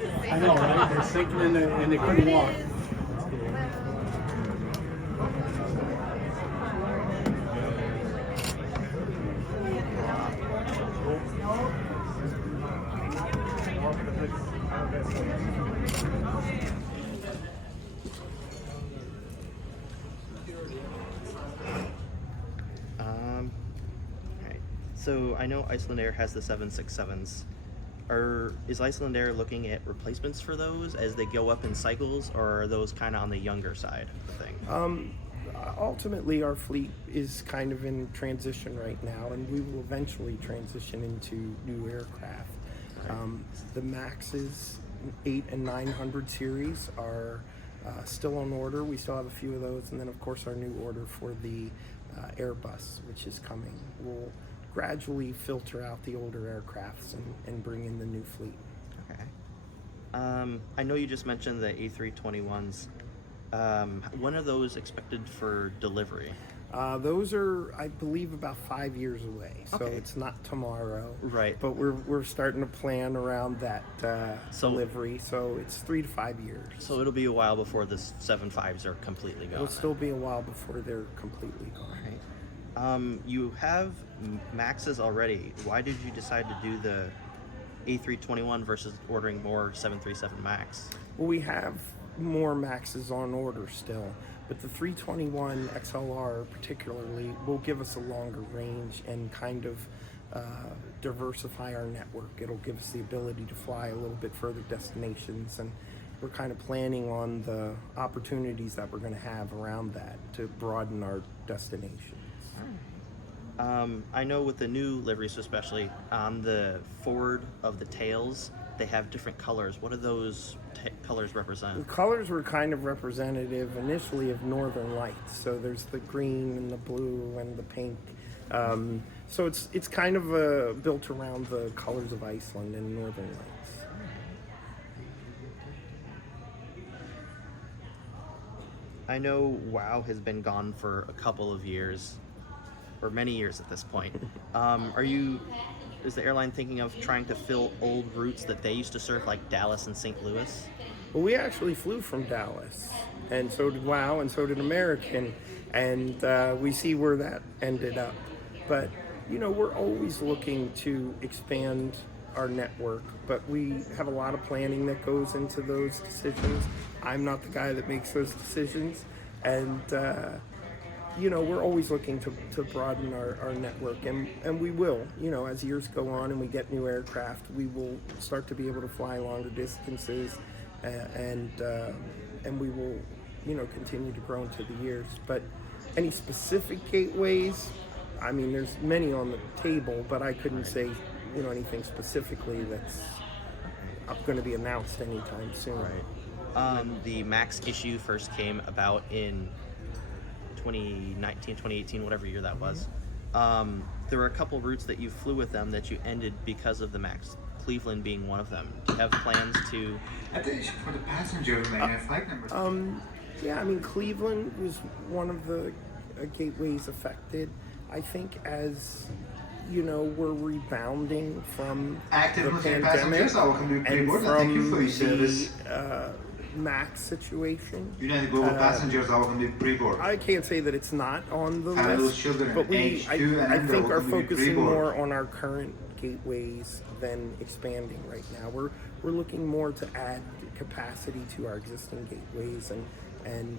I know, right? They're sinking and they couldn't walk. Alright. So I know Icelandair has the 767s. Is Icelandair looking at replacements for those as they go up in cycles, or are those kind of on the younger side of the thing? Ultimately, our fleet is kind of in transition right now, and we will eventually transition into new aircraft. The Maxes 8 and 900 series are still on order. We still have a few of those, and then of course our new order for the Airbus, which is coming, will gradually filter out the older aircrafts and bring in the new fleet. Okay. I know you just mentioned the A321s. When are those expected for delivery? Those are, I believe, about 5 years away. So Okay. it's not tomorrow. Right. But we're starting to plan around that delivery. So it's 3 to 5 years. So it'll be a while before the 75s are completely gone. It'll still be a while before they're completely gone. Right. You have Maxes already. Why did you decide to do the A321 versus ordering more 737 Max? Well, we have more Maxes on order still, but the 321 XLR particularly will give us a longer range and kind of diversify our network. It'll give us the ability to fly a little bit further destinations, and we're kind of planning on the opportunities that we're going to have around that to broaden our destinations. I know with the new liveries, especially on the forward of the tails, they have different colors. What do those colors represent? The colors were kind of representative initially of Northern Lights. So there's the green and the blue and the pink. So it's kind of built around the colors of Iceland and Northern Lights. I know WOW has been gone for a couple of years, or many years at this point. Is the airline thinking of trying to fill old routes that they used to serve, like Dallas and St. Louis? Well, we actually flew from Dallas, and so did WOW, and so did American, and we see where that ended up. But, you know, we're always looking to expand our network, but we have a lot of planning that goes into those decisions. I'm not the guy that makes those decisions, and you know, we're always looking to broaden our network, and we will, you know, as years go on and we get new aircraft, we will start to be able to fly longer distances, and we will, you know, continue to grow into the years. But any specific gateways, I mean, there's many on the table, but I couldn't say, you know, anything specifically that's going to be announced anytime soon. Right. The Max issue first came about in 2019, 2018, whatever year that was. There were a couple routes that you flew with them that you ended because of the Max, Cleveland being one of them. Do you have plans to... Attention for the passenger, may I have flight number? Yeah, I mean, Cleveland was one of the gateways affected. I think as, you know, we're rebounding from Active the Muslim pandemic passengers are welcome to and pre-board. from Thank you for your service. the Max situation. United Global passengers are welcome to pre-board. I can't say that it's not on the Those list, children but aged 2 and I under think are will be focusing pre-board. more on our current gateways than expanding right now. We're looking more to add capacity to our existing gateways and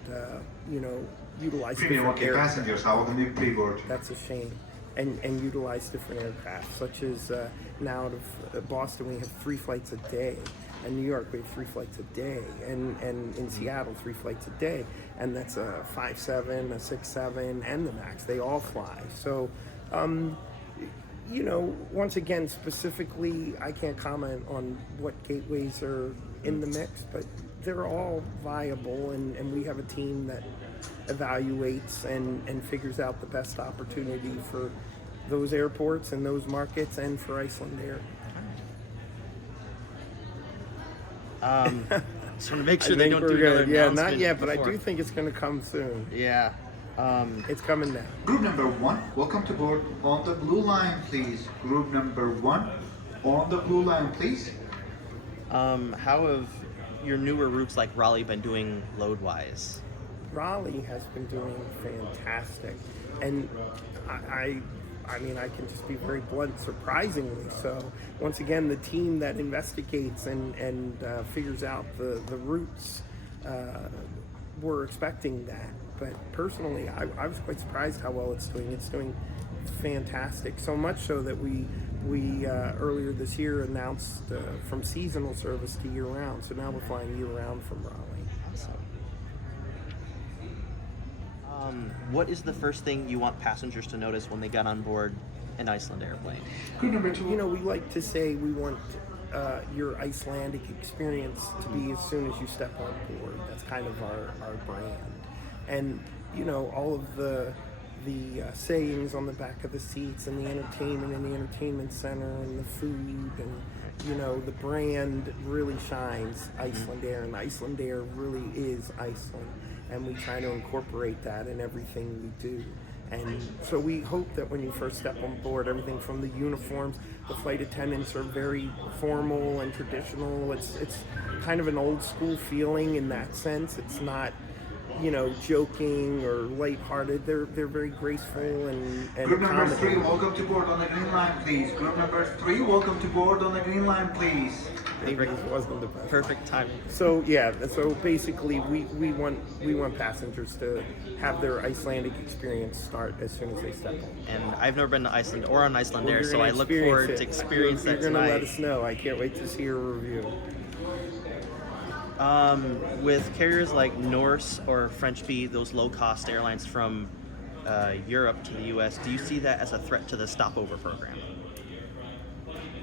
you know, utilize Premium different okay aircraft. passengers are welcome to pre-board. That's a shame. And utilize different aircraft, such as now out of Boston we have 3 flights a day. In New York we have 3 flights a day, and in Seattle 3 flights a day, and that's a 5-7, a 6-7, and the Max. They all fly. So, you know, once again, specifically, I can't comment on what gateways are in the mix, but they're all viable, and we have a team that evaluates and figures out the best opportunity for those airports and those markets and for Icelandair. So to make sure I they think don't we're do another good. Yeah, not announcement yet, but I before. do think it's going to come soon. Yeah. It's coming now. Group number 1, welcome to board on the blue line, please. Group number 1, on the blue line, please. How have your newer routes like Raleigh been doing load-wise? Raleigh has been doing fantastic, and I mean, I can just be very blunt, surprisingly so. Once again, the team that investigates and figures out the routes, were expecting that. But personally, I was quite surprised how well it's doing. It's doing fantastic, so much so that we earlier this year announced from seasonal service to year-round. So now we're flying year-round from Raleigh. What is the first thing you want passengers to notice when they get on board an Iceland airplane? Good number 2. You know, we like to say we want your Icelandic experience to be as soon as you step on board. That's kind of our brand. And, you know, all of the sayings on the back of the seats and the entertainment in the entertainment center and the food and, you know, the brand really shines Icelandair, and Icelandair really is Iceland. And we try to incorporate that in everything we do. And so we hope that when you first step on board, everything from the uniforms, the flight attendants are very formal and traditional. It's kind of an old school feeling in that sense. It's not, you know, joking or lighthearted. They're very graceful and Group number 3, accommodating. welcome to board on the green line, please. Group number 3, welcome to board on the green line, please. Maybe it wasn't the best. Perfect timing. So yeah, so basically we want passengers to have their Icelandic experience start as soon as they step on. And I've never been to Iceland or on Icelandair, Well, you're so gonna I look experience forward it. to experience that You're gonna let tonight. us know. I can't wait to see your review. With carriers like Norse or French Bee, those low-cost airlines from Europe to the U.S., do you see that as a threat to the stopover program?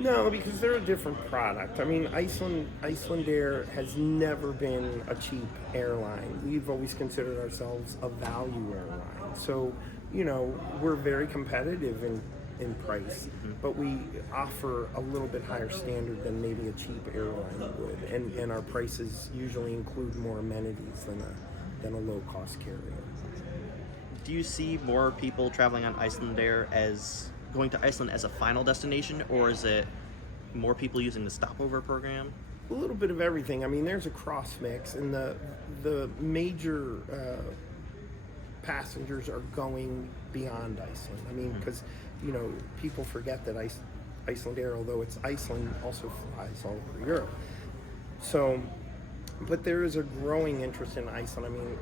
No, because they're a different product. I mean, Icelandair has never been a cheap airline. We've always considered ourselves a value airline. So, you know, we're very competitive in price, but we offer a little bit higher standard than maybe a cheap airline would. And our prices usually include more amenities than a low-cost carrier. Do you see more people traveling on Icelandair as going to Iceland as a final destination, or is it more people using the stopover program? A little bit of everything. I mean, there's a cross mix, and the major passengers are going beyond Iceland. I mean, because, you know, people forget that Icelandair, although it's Iceland, also flies all over Europe. So, but there is a growing interest in Iceland. I mean,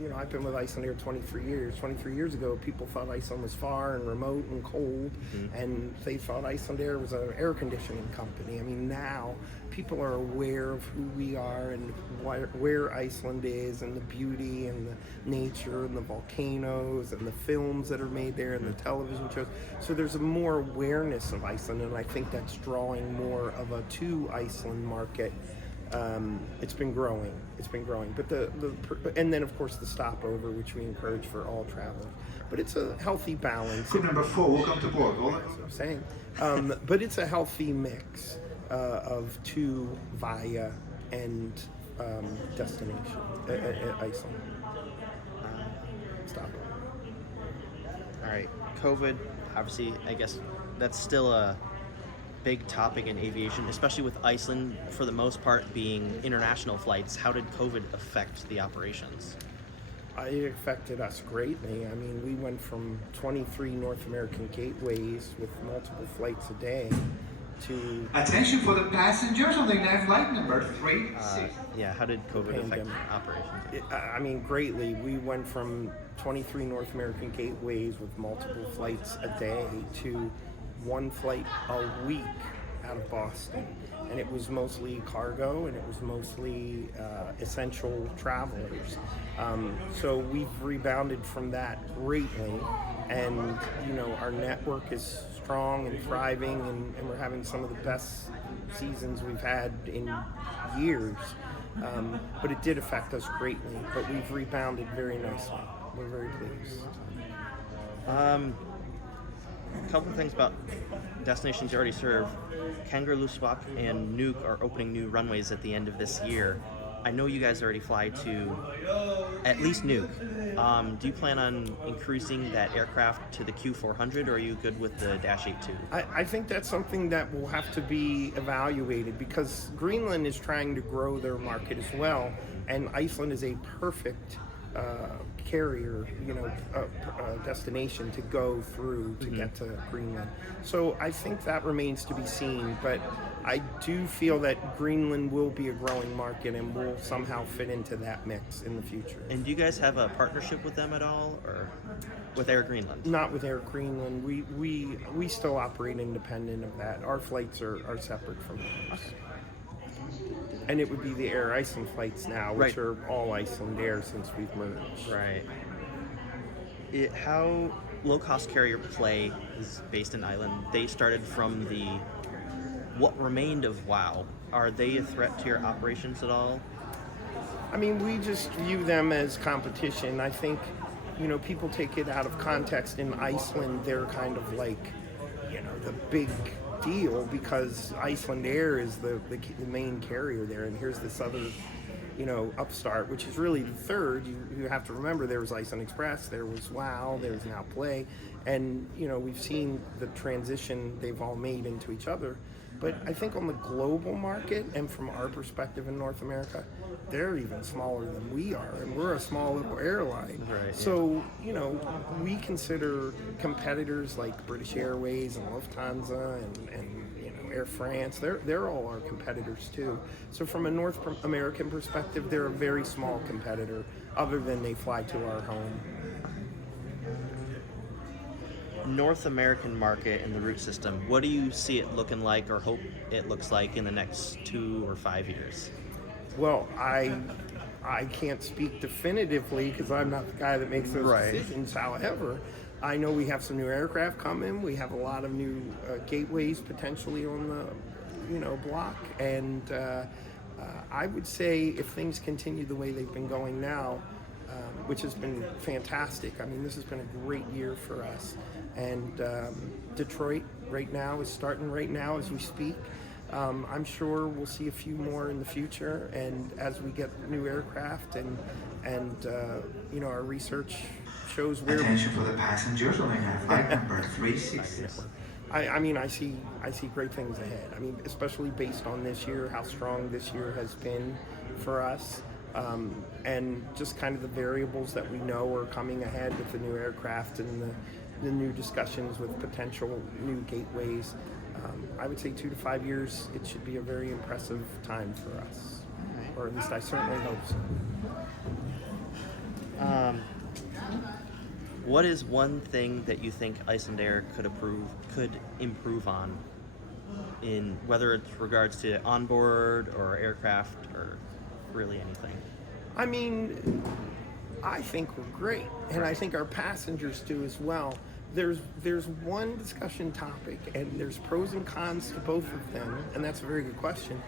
you know, I've been with Icelandair 23 years. 23 years ago, people thought Iceland was far and remote and cold, and they thought Icelandair was an air conditioning company. I mean, now people are aware of who we are and where Iceland is, and the beauty and the nature and the volcanoes and the films that are made there and the television shows. So there's a more awareness of Iceland, and I think that's drawing more of a to Iceland market. It's been growing. But and then of course the stopover, which we encourage for all travelers. But it's a healthy balance. Group number 4, welcome to board. That's what I'm saying. But it's a healthy mix of to, via, and destination at Iceland. Stopover. All right, COVID, obviously, I guess that's still a big topic in aviation, especially with Iceland, for the most part, being international flights. How did COVID affect the operations? It affected us greatly. I mean, we went from 23 North American gateways with multiple flights a day to Attention for the passengers on the next flight number 3. Yeah, how did COVID affect Pandemic. operations? I mean, greatly. We went from 23 North American gateways with multiple flights a day to one flight a week out of Boston. And it was mostly cargo, and it was mostly essential travelers. So we've rebounded from that greatly. And, you know, our network is strong and thriving, and we're having some of the best seasons we've had in years. But it did affect us greatly, but we've rebounded very nicely. We're very pleased. A couple of things about destinations you already serve. Kangerlussuaq and Nuuk are opening new runways at the end of this year. I know you guys already fly to at least Nuuk. Do you plan on increasing that aircraft to the Q400, or are you good with the Dash 8-2? I think that's something that will have to be evaluated because Greenland is trying to grow their market as well, and Iceland is a perfect carrier, destination to go through to get to Greenland. So I think that remains to be seen, but I do feel that Greenland will be a growing market and will somehow fit into that mix in the future. And do you guys have a partnership with them at all, or with Air Greenland? Not with Air Greenland. We still operate independent of that. Our flights are separate from theirs. And it would be the Air Iceland flights now, which Right. are all Icelandair since we've merged. Right. How low-cost carrier Play is based in Ireland. They started from what remained of WOW. Are they a threat to your operations at all? I mean, we just view them as competition. I think, people take it out of context. In Iceland, they're kind of like, the big deal because Icelandair is the main carrier there, and here's this other, upstart, which is really the third. You have to remember there was Iceland Express, there was WOW, there's now Play, and we've seen the transition they've all made into each other. But I think on the global market and from our perspective in North America, they're even smaller than we are, and we're a small little airline. Right, so, we consider competitors like British Airways and Lufthansa and Air France, they're all our competitors too. So from a North American perspective, they're a very small competitor, other than they fly to our home. North American market and the route system, what do you see it looking like or hope it looks like in the next 2 or 5 years? Well, I can't speak definitively because I'm not the guy that makes those decisions. However, I know we have some new aircraft coming. We have a lot of new gateways potentially on the block, and I would say if things continue the way they've been going now, which has been fantastic. I mean, this has been a great year for us. And Detroit right now is starting right now as we speak. I'm sure we'll see a few more in the future, and as we get new aircraft and our research shows where. Attention for the passengers on flight number 366. I see great things ahead. I mean, especially based on this year, how strong this year has been for us, and just kind of the variables that we know are coming ahead with the new aircraft and the new discussions with potential new gateways. I would say 2 to 5 years, it should be a very impressive time for us, or at least I certainly hope so. What is one thing that you think Icelandair could improve on, in whether it's regards to onboard or aircraft or really anything? I mean, I think we're great, and I think our passengers do as well. There's one discussion topic, and there's pros and cons to both of them, and that's a very good question.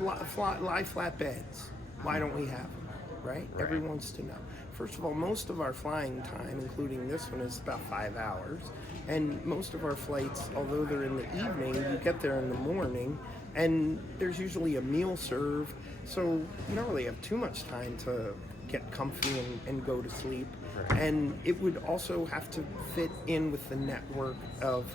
Lie flat beds. Why don't we have them? Right? Everyone wants to know. First of all, most of our flying time, including this one, is about 5 hours, and most of our flights, although they're in the evening, you get there in the morning, and there's usually a meal served, so you don't really have too much time to get comfy and go to sleep. And it would also have to fit in with the network of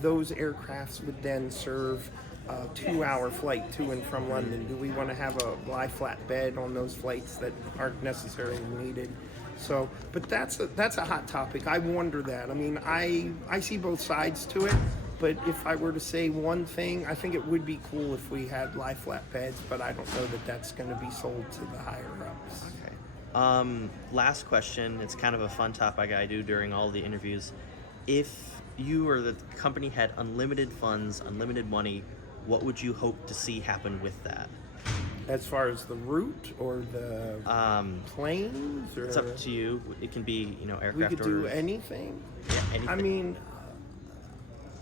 those aircrafts would then serve a 2-hour flight to and from London. Do we want to have a lie flat bed on those flights that aren't necessarily needed? So, but that's a hot topic. I wonder that. I mean, I see both sides to it, but if I were to say one thing, I think it would be cool if we had lie flat beds, but I don't know that that's going to be sold to the higher ups. Okay. Last question. It's kind of a fun topic I do during all the interviews. If you or the company had unlimited funds, unlimited money, what would you hope to see happen with that? As far as the route or the planes? Or It's up to you. It can be, aircraft we could orders. do anything. Yeah, anything. I mean,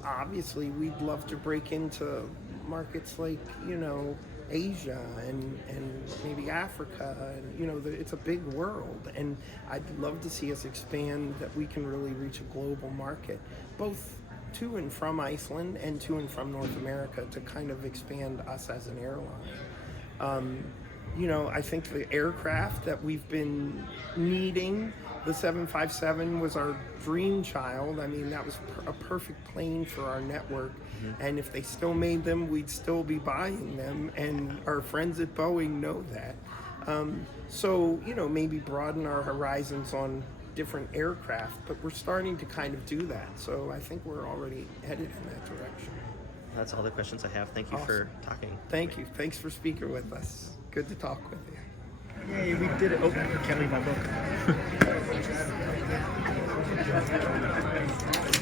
obviously, we'd love to break into markets like, Asia and maybe Africa, and it's a big world, and I'd love to see us expand that we can really reach a global market, both to and from Iceland and to and from North America, to kind of expand us as an airline. I think the aircraft that we've been needing, the 757 was our dream child. I mean, that was a perfect plane for our network. And if they still made them, we'd still be buying them. And our friends at Boeing know that. So, maybe broaden our horizons on different aircraft, but we're starting to kind of do that. So I think we're already headed in that direction. That's all the questions I have. Thank you for talking. Thank you. Thanks for speaking with us. Good to talk with you. Yay, we did it. Oh, I can't leave my book.